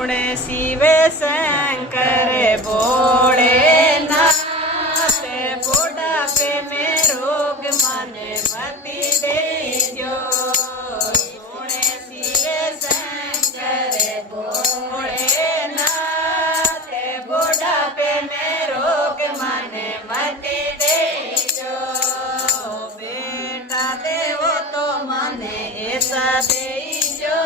सुने शिव शंकर भोलेनाथ बुढ़ापे में रोग मन मति देजो सुने शिव शंकर भोलेनाथ बुढ़ापे में रोग मन मति देजो बेटा देवो तो मने ऐसा देजो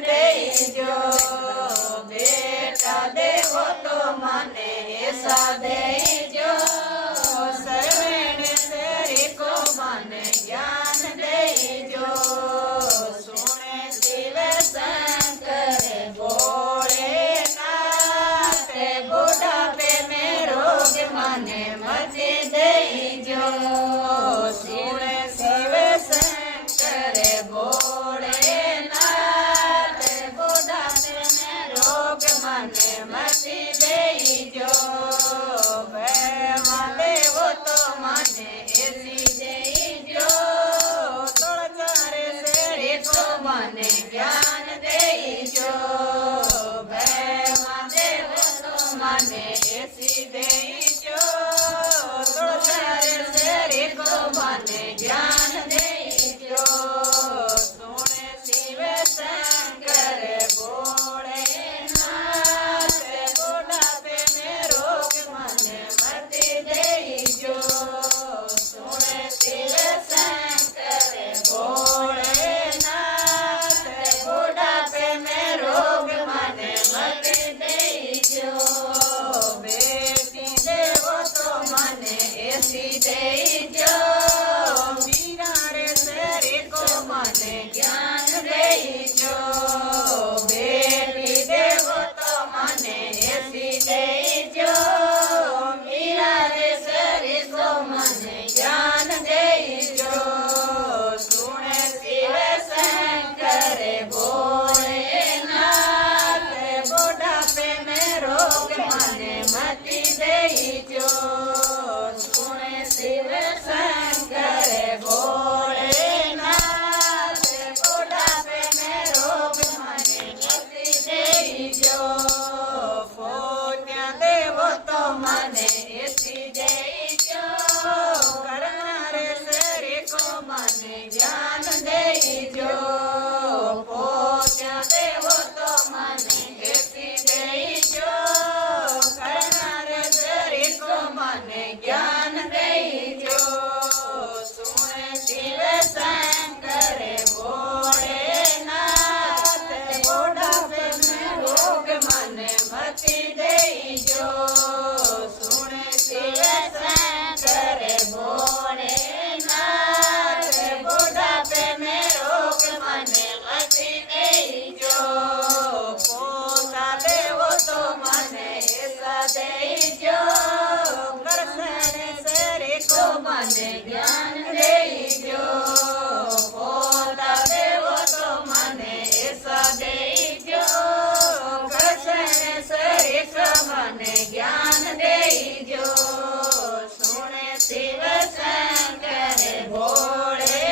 देजो बेटा देवो तो मने ऐसा देजो सर्वेण तेरे को मन ज्ञान देजो सुने शिव शंकर भोलेनाथ बुढ़ापे में रोग मने मति देजो सुने शिव शंकर भोलेनाथ मने मति देजो देवो तो मने ऐसी देजो तुलचारे तेरे को मने ज्ञान देजो देवो तो मने ऐसी देजो तुलचारे तेरे को मने ज्ञान देजो सुने शिव शंकर भोले देजो मीरा रे तेरे को मने ज्ञान देजो बेटी देवो तो मने ऐसी देजो मीरा रे तेरे को मने ज्ञान देजो सुने शिव शंकर भोलेनाथ बुढ़ापे में रोग मने मति देजो शिव शंकर भोलेनाथ बुढ़ापे में रोग मने मति देजो पोत्या देवो तो मने ऐसी देजो करनारे शरीर को मने ज्ञान देजो पोत्या देवो तो मने ऐसी देजो करनारे शरीर को मने ज्ञान देजो सुने शिव शंकर भोलेनाथ बुढ़ापे में रोग मने मति देजो सुने शिव शंकर भोलेनाथ बुढ़ापे में रोग मने मति देजो पोता देवो तो मने ऐसा देजो मने ज्ञान देजो पोता देवो तो मने ऐसा देजो कृष्ण शरीर मने ज्ञान देजो सुने शिव शंकर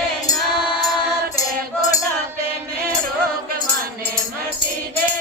भोलेनाथ बुढ़ापे में रोग मने मति दे